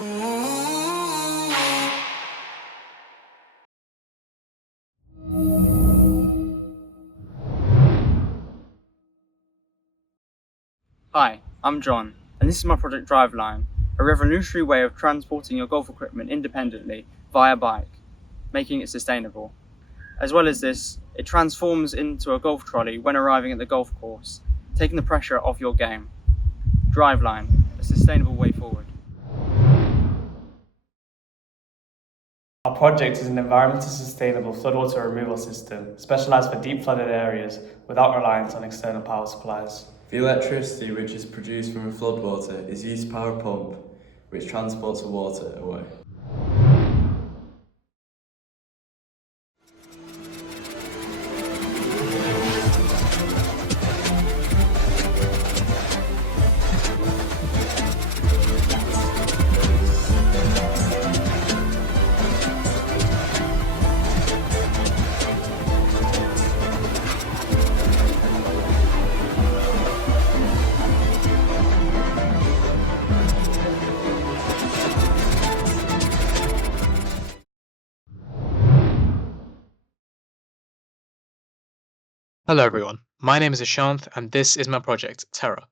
Hi, I'm John, and this is my project Driveline, a revolutionary way of transporting your golf equipment independently via bike, making it sustainable. As well as this, it transforms into a golf trolley when arriving at the golf course, taking the pressure off your game. Driveline, a sustainable way forward. Our project is an environmentally sustainable floodwater removal system specialised for deep flooded areas without reliance on external power supplies. The electricity which is produced from the floodwater is used to power a pump, which transports the water away. Hello everyone, my name is Ashanth and this is my project, Terra.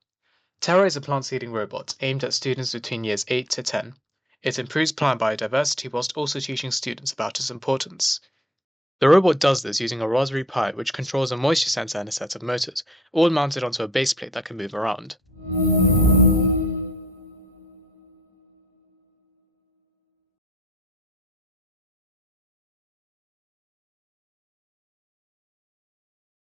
Terra is a plant seeding robot aimed at students between years 8 to 10. It improves plant biodiversity whilst also teaching students about its importance. The robot does this using a Raspberry Pi which controls a moisture sensor and a set of motors, all mounted onto a base plate that can move around.